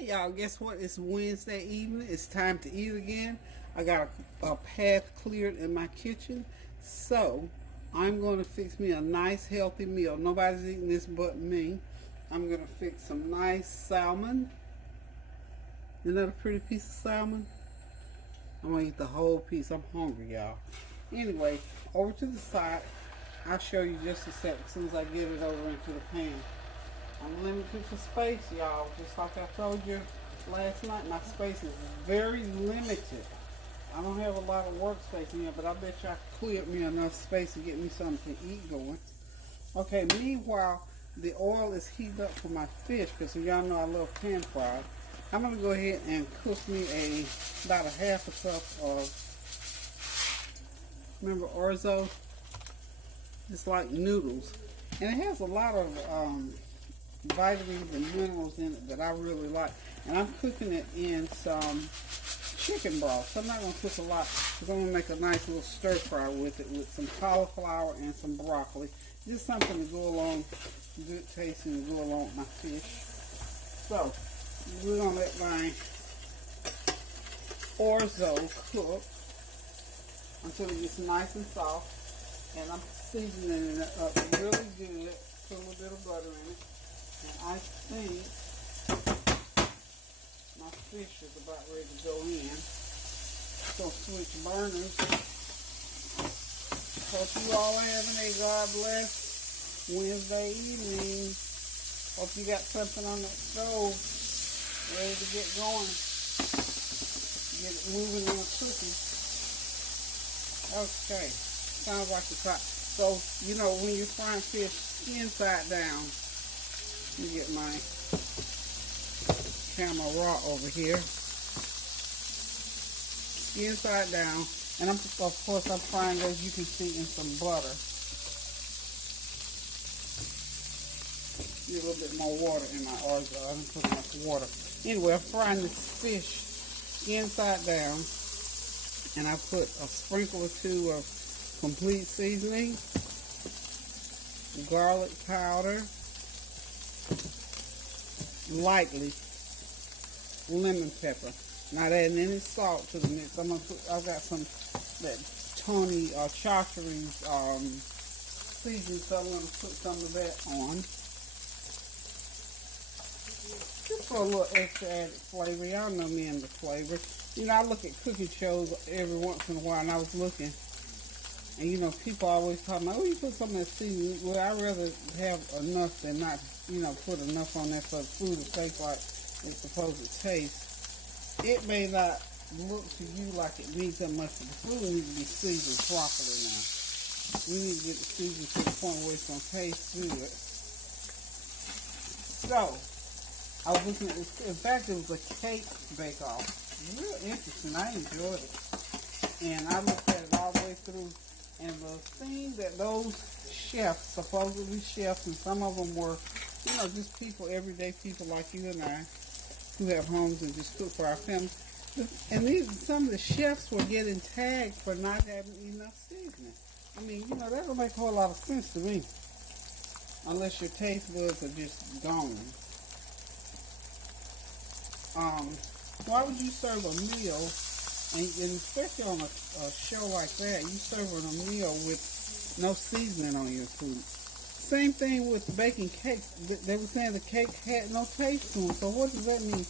Hey y'all, guess what? It's Wednesday evening. It's time to eat again. I got a path cleared in my kitchen. So, I'm going to fix me a nice healthy meal. Nobody's eating this but me. I'm going to fix some nice salmon. Isn't that a pretty piece of salmon? I'm going to eat the whole piece. I'm hungry, y'all. Anyway, over to the side. I'll show you just a sec as soon as I get it over into the pan. I'm limited for space, y'all. Just like I told you last night, my space is very limited. I don't have a lot of workspace in here, but I bet y'all cleared me enough space to get me something to eat going. Okay, meanwhile, the oil is heated up for my fish, because y'all know I love pan fried. I'm going to go ahead and cook me about a half a cup of, remember Orzo? It's like noodles. And it has a lot of vitamins and minerals in it that I really like. And I'm cooking it in some chicken broth. So I'm not going to cook a lot because I'm going to make a nice little stir fry with it with some cauliflower and some broccoli. Just something to go along, good tasting to go along with my fish. So we're going to let my Orzo cook until it gets nice and soft. And I'm seasoning it up really good. Put a little bit of butter in it. And I think my fish is about ready to go in. So switch burners. Hope you all are having a God bless Wednesday evening. Hope you got something on that stove ready to get going. Get it moving and cooking. Okay. Sounds like it's hot. So, you know, when you're frying fish, skin side down. Let me get my camera raw over here. Skin side down. And of course, I'm frying those, you can see, in some butter. Need a little bit more water in my Orzo. I didn't put enough water. Anyway, I'm frying this fish skin side down. And I put a sprinkle or two of complete seasoning, garlic powder, lightly, lemon pepper. Not adding any salt to the mix. I've got some that Tony Chachere's seasoning, so I'm going to put some of that on. Just for a little extra added flavor. Y'all know me and the flavor. You know, I look at cooking shows every once in a while, and I was looking. And, you know, people always talk about, oh, you put some of that seasoning. Well, I'd rather have enough than not, you know, put enough on there so the food will taste like it's supposed to taste. It may not look to you like it needs that much, but the food needs to be seasoned properly now. We need to get the seasoning to the point where it's going to taste good. So, I was looking at this. In fact, it was a cake bake-off. Real interesting. I enjoyed it. And I looked at it all the way through. And the thing that those chefs, supposedly chefs, and some of them were, you know, just people, everyday people like you and I, who have homes and just cook for our families. And some of the chefs were getting tagged for not having enough seasoning. I mean, you know, that don't make a whole lot of sense to me. Unless your taste buds are just gone. Why would you serve a meal? And especially on a show like that, you serving a meal with no seasoning on your food. Same thing with baking cakes. They were saying the cake had no taste to them. So what does that mean?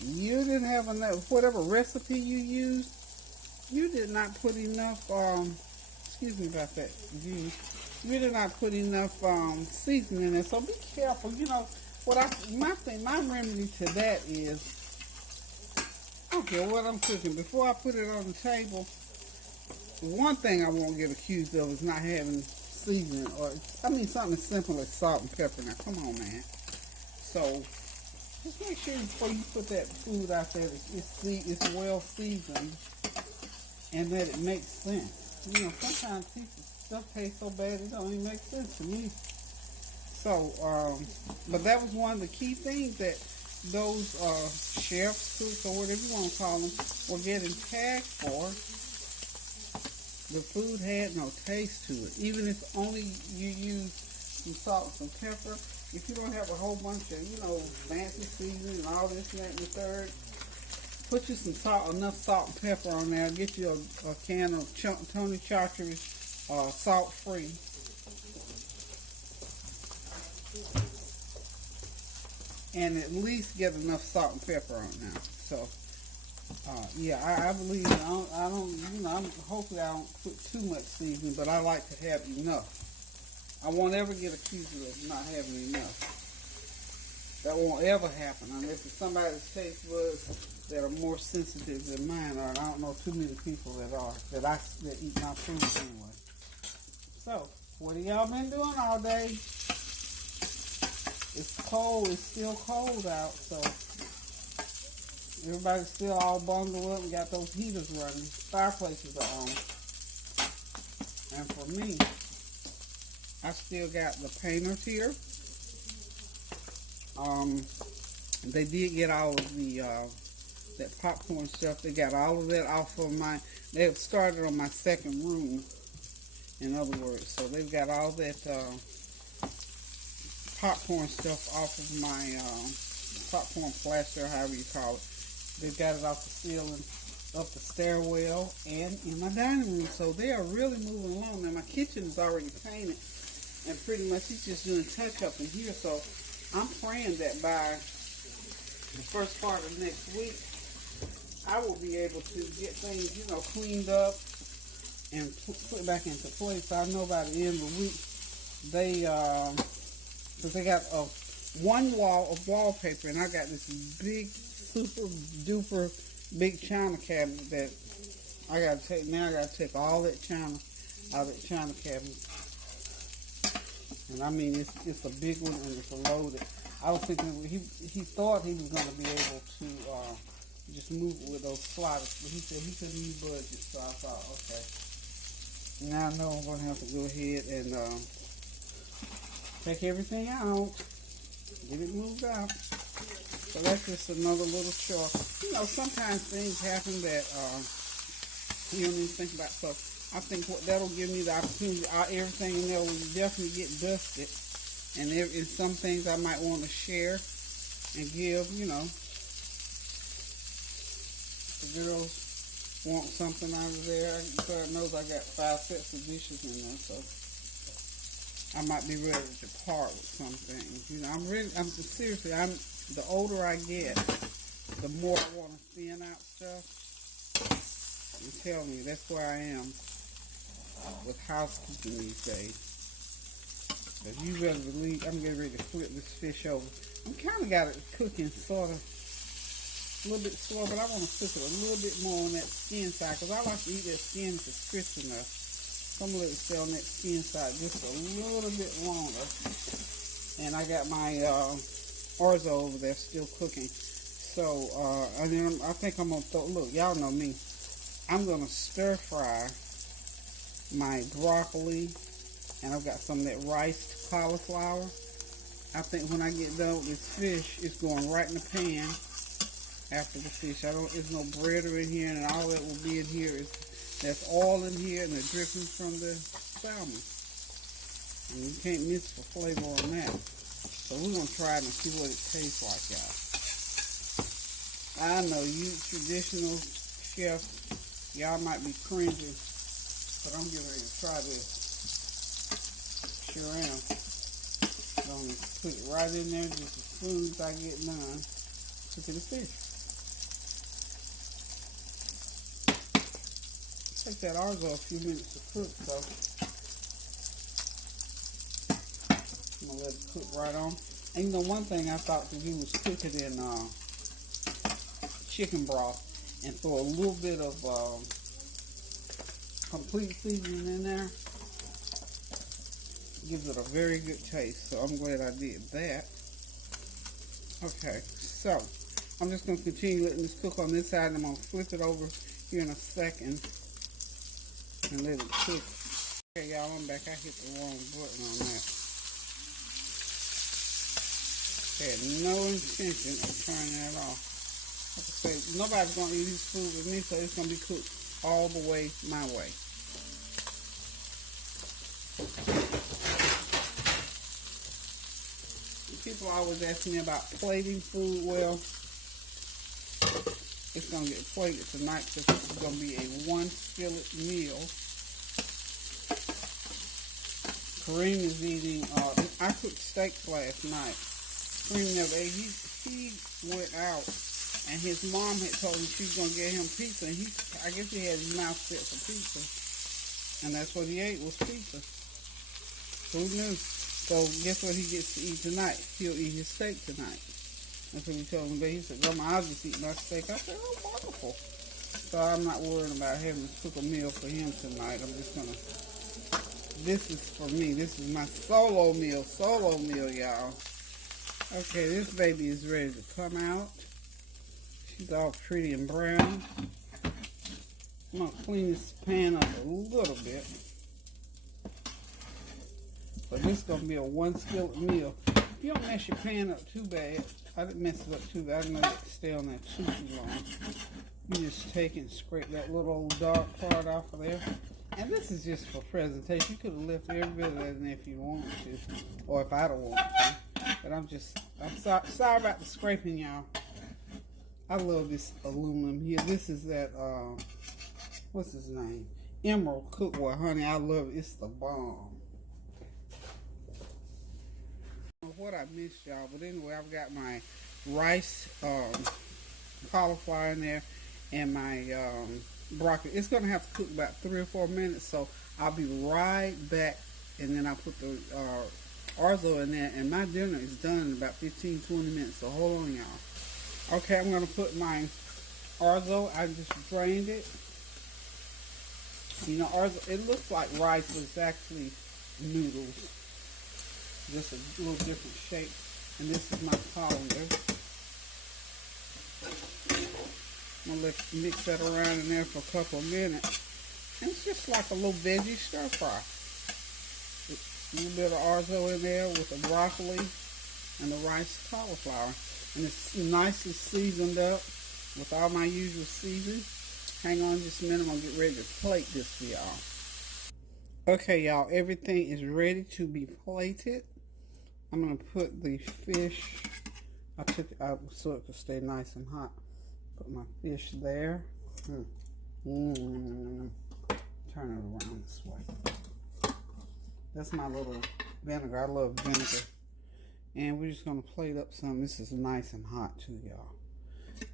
You didn't have enough, whatever recipe you used, you did not put enough, excuse me about that, you did not put enough seasoning in it. So be careful. You know, my remedy to that is, I don't care what I'm cooking. Before I put it on the table, one thing I won't get accused of is not having seasoning, or I mean something as simple as salt and pepper. Now, come on, man. So just make sure before you put that food out there, it's well seasoned and that it makes sense. You know, sometimes stuff tastes so bad it don't even make sense to me. So, but that was one of the key things that those chefs, cooks, or whatever you want to call them, were getting tagged for. The food had no taste to it. Even if only you use some salt and some pepper. If you don't have a whole bunch of, fancy seasoning and all this and that and the third, put you some salt, enough salt and pepper on there. Get you a can of Tony Chachere's salt free. And at least get enough salt and pepper on now. So, I believe hopefully I don't put too much seasoning, but I like to have enough. I won't ever get accused of not having enough. That won't ever happen unless it's somebody's taste buds that are more sensitive than mine are. And I don't know too many people that are, that eat my food anyway. So, what have y'all been doing all day? It's cold. It's still cold out, so everybody's still all bundled up and got those heaters running. Fireplaces are on. And for me, I still got the painters here. They did get all of the that popcorn stuff. They got all of that off of they have started on my second room, in other words. So they've got all that popcorn stuff off of my popcorn plaster, however you call it. They've got it off the ceiling, up the stairwell, and in my dining room. So they are really moving along. Now my kitchen is already painted, and pretty much he's just doing touch-up in here. So I'm praying that by the first part of next week, I will be able to get things, cleaned up and put back into place. So I know by the end of the week, because they got one wall of wallpaper, and I got this big, super duper big china cabinet that I gotta take. Now I gotta take all that china out of that china cabinet. And I mean, it's a big one and it's loaded. I was thinking he thought he was going to be able to just move it with those sliders, but he said he couldn't use budget. So I thought, okay, now I know I'm going to have to go ahead and take everything out, get it moved out. So that's just another little chore. Sometimes things happen that you don't even think about. So I think that'll give me the opportunity. Everything in there will definitely get dusted, and some things I might want to share and give. The girls want something out of there. God knows I got 5 sets of dishes in there, so I might be ready to part with some things. Seriously. The older I get, the more I want to thin out stuff. You tell me, that's where I am with housekeeping these days. If you better believe, I'm getting ready to flip this fish over. I'm kind of got it cooking sort of a little bit slow, but I want to cook it a little bit more on that skin side, because I like to eat that skin if it's crisp enough. So I'm going to let it stay on that skin side just a little bit longer. And I got my Orzo over there still cooking. So, and then I think I'm going to look, y'all know me. I'm going to stir fry my broccoli, and I've got some of that riced cauliflower. I think when I get done with this fish, it's going right in the pan after the fish. There's no bread in here, and all that will be in here that's oil in here and the drippings from the salmon. And you can't miss for flavor on that. So we're going to try it and see what it tastes like, y'all. I know you traditional chefs, y'all might be cringing, but I'm getting ready to try this. Sure am. I'm going to put it right in there just as soon as I get done cooking the fish. Take that Orzo a few minutes to cook, so I'm going to let it cook right on. And one thing I thought to do was cook it in chicken broth and throw a little bit of complete seasoning in there. Gives it a very good taste, so I'm glad I did that. Okay, so I'm just going to continue letting this cook on this side, and I'm going to flip it over here in a second and let it cook. Okay, y'all, I'm back. I hit the wrong button on that. Had no intention of turning that off. Like I say, nobody's going to eat this food with me, so it's going to be cooked all the way my way. people always ask me about plating food. Well, it's going to get plated tonight because this is going to be a one skillet meal. Kareem is eating, I cooked steaks last night. Kareem never ate. He went out and his mom had told him she was going to get him pizza. And I guess he had his mouth set for pizza. And that's what he ate, was pizza. Who knew? So guess what he gets to eat tonight? He'll eat his steak tonight. That's what he told me. But he said, Grandma, I'll just eat my steak. I said, oh, wonderful. So I'm not worried about having to cook a meal for him tonight. I'm just going to, this is for me. This is my solo meal, y'all. Okay, this baby is ready to come out. She's all pretty and brown. I'm going to clean this pan up a little bit. But this is going to be a one skillet meal. If you don't mess your pan up too bad, I didn't mess it up too bad. I didn't know it could stay on there too long. You just take and scrape that little old dark part off of there. And this is just for presentation. You could have left every bit of that in there if you wanted to. Or if I don't want to. But I'm sorry about the scraping, y'all. I love this aluminum here. This is that, what's his name? Emerald cookware, honey. I love it. It's the bomb. What I missed, y'all. But anyway, I've got my riced cauliflower in there. And my broccoli. It's going to have to cook about 3 or 4 minutes. So I'll be right back. And then I'll put the Orzo in there. And my dinner is done in about 15-20 minutes. So hold on, y'all. Okay, I'm going to put my Orzo. I just drained it. You know, Orzo, it looks like rice, but it's actually noodles. Just a little different shape. And this is my colander. I'm going to mix that around in there for a couple of minutes. And it's just like a little veggie stir fry. A little bit of Orzo in there with the broccoli and the riced cauliflower. And it's nicely seasoned up with all my usual seasoning. Hang on just a minute. I'm going to get ready to plate this for y'all. Okay, y'all. Everything is ready to be plated. I'm going to put the fish. I took it out so it could stay nice and hot. Put my fish there. Turn it around this way. That's my little vinegar. I love vinegar. And we're just going to plate up some. This is nice and hot too, y'all.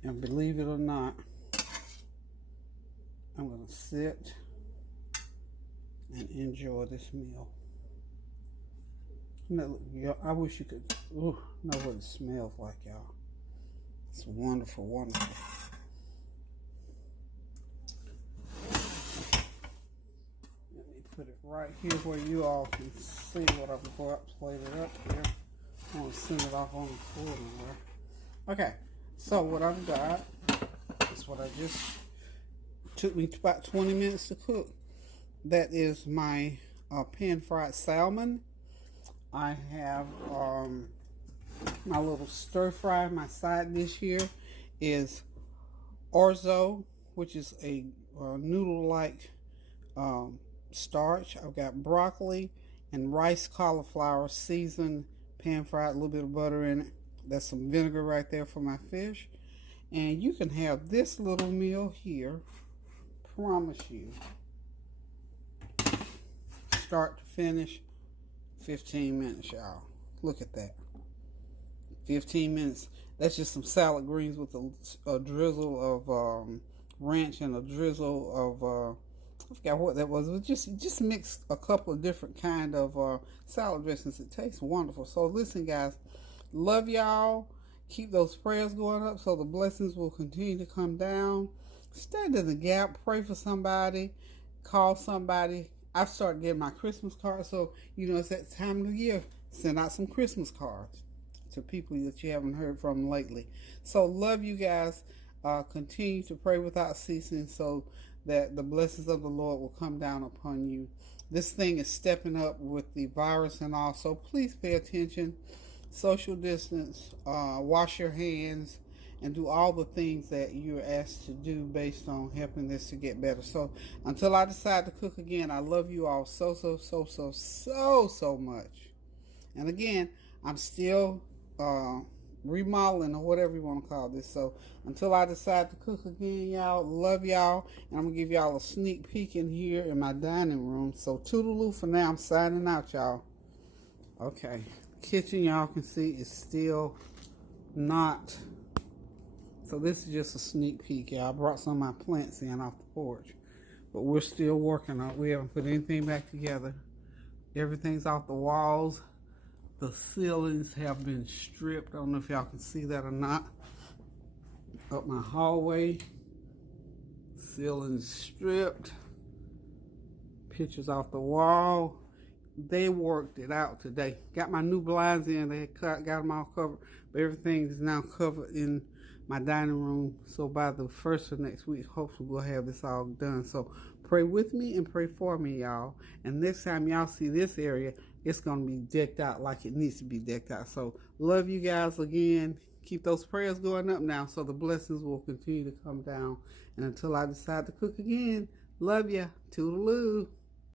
And believe it or not, I'm going to sit and enjoy this meal. I wish you could know what it smells like, y'all. It's wonderful, wonderful. Let me put it right here where you all can see what I've got plated up here. I want to send it off on the floor somewhere. Okay, so what I've got is what I just took me about 20 minutes to cook. That is my pan-fried salmon. I have my little stir fry. My side dish here is Orzo, which is a noodle-like starch. I've got broccoli and riced cauliflower seasoned, pan-fried, a little bit of butter in it. That's some vinegar right there for my fish. And you can have this little meal here, promise you, start to finish, 15 minutes, y'all. Look at that. 15 minutes. That's just some salad greens with a drizzle of ranch and a drizzle of I forgot what that was. It was just mix a couple of different kind of salad dressings. It tastes wonderful. So listen, guys, love y'all. Keep those prayers going up so the blessings will continue to come down. Stand in the gap. Pray for somebody. Call somebody. I've started getting my Christmas cards, so you know it's that time of the year. Send out some Christmas cards to people that you haven't heard from lately. So love you guys. Continue to pray without ceasing so that the blessings of the Lord will come down upon you. This thing is stepping up with the virus and all, so please pay attention. Social distance, wash your hands, and do all the things that you're asked to do based on helping this to get better. So until I decide to cook again, I love you all so much. And again, I'm still remodeling or whatever you want to call this. So until I decide to cook again, y'all, love y'all, and I'm gonna give y'all a sneak peek in here in my dining room. So toodaloo for now. I'm signing out, y'all. Okay, kitchen, y'all can see is still not. So this is just a sneak peek, y'all. I brought some of my plants in off the porch, but we're still working on it. We haven't put anything back together. Everything's off the walls. The ceilings have been stripped. I don't know if y'all can see that or not. Up my hallway, ceilings stripped. Pictures off the wall. They worked it out today. Got my new blinds in. They got them all covered. But everything is now covered in my dining room. So by the first of next week, hopefully we'll have this all done. So pray with me and pray for me, y'all. And next time y'all see this area, it's going to be decked out like it needs to be decked out. So love you guys again. Keep those prayers going up now so the blessings will continue to come down. And until I decide to cook again, love ya. Toodaloo.